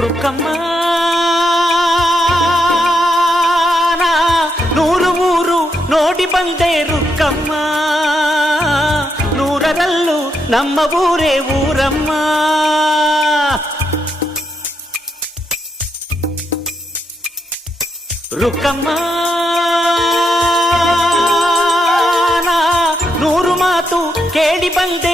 రుక్కమ్మ నా నూరు ఊరు నోటి ಬಂದೆ రుక్కమ్మ నూరరల్లు ನಮ್ಮ ಊರೇ ಊರಮ್ಮ ರುಕ್ಕಮ್ಮ ನಾ ನೂರು ಮಾತು ಕೇಳಿ ಬಂದೆ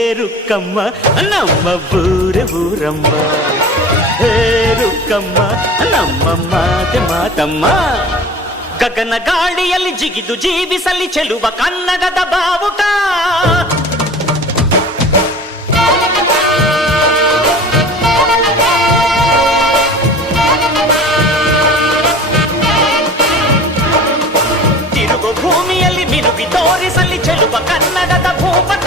ರುಕ್ಕಮ್ಮ ನಮ್ಮ ಊರ ಊರಮ್ಮ ಹೇ ರುಕ್ಕಮ್ಮ ನಮ್ಮ ಮಾತೆ ಮಾತಮ್ಮ ಗಗನ ಗಾಳಿಯಲ್ಲಿ ಜಿಗಿದು ಜೀವಿಸಲಿ ಚೆಲುವ ಕನ್ನಡದ ಬಾವುಟ ತಿರುಗು ಭೂಮಿಯಲ್ಲಿ ಮಿನುಗಿ ತೋರಿಸಲಿ ಚೆಲುವ ಕನ್ನಡದ ಭೂಪಟ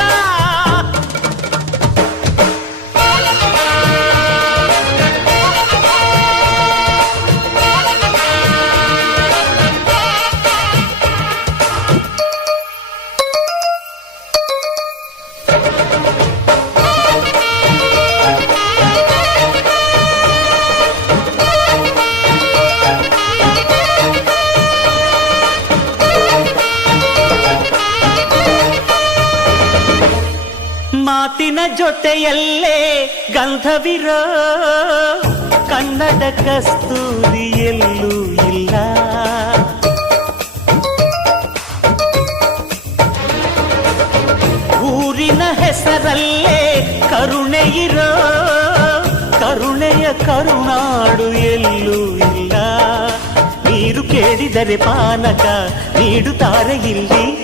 ಮಾತಿನ ಜೊತೆಯಲ್ಲೇ ಗಂಧವಿರೋ. ಕನ್ನಡ ಕಸ್ತೂರಿ ಎಲ್ಲೂ ಇಲ್ಲ. ಊರಿನ ಹೆಸರಲ್ಲೇ ಕರುಣೆ ಇರೋ. ಕರುಣೆಯ ಕರುನಾಡು ಎಲ್ಲೂ ಇಲ್ಲ. ನೀರು ಕೇಳಿದರೆ ಪಾನಕ ನೀಡುತ್ತಾರೆ ಇಲ್ಲಿ.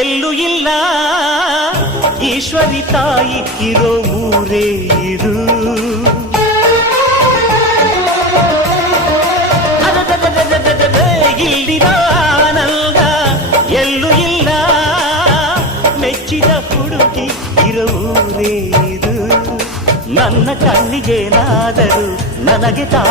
ಎಲ್ಲೂ ಇಲ್ಲ ಈಶ್ವರಿ ತಾಯಿ ಇರೋ ಊರೇ ಇರು ಅದದದದದದದ, ಇಲ್ಲಿರೋ ಆನಂದ ಎಲ್ಲೂ ಇಲ್ಲ ಮೆಚ್ಚಿದ ಹುಡುಗಿ ಇರೋ ಊರೇ ಇದು ನನ್ನ ಕಣ್ಣಿಗೇನಾದರೂ ನನಗೆ ತಾ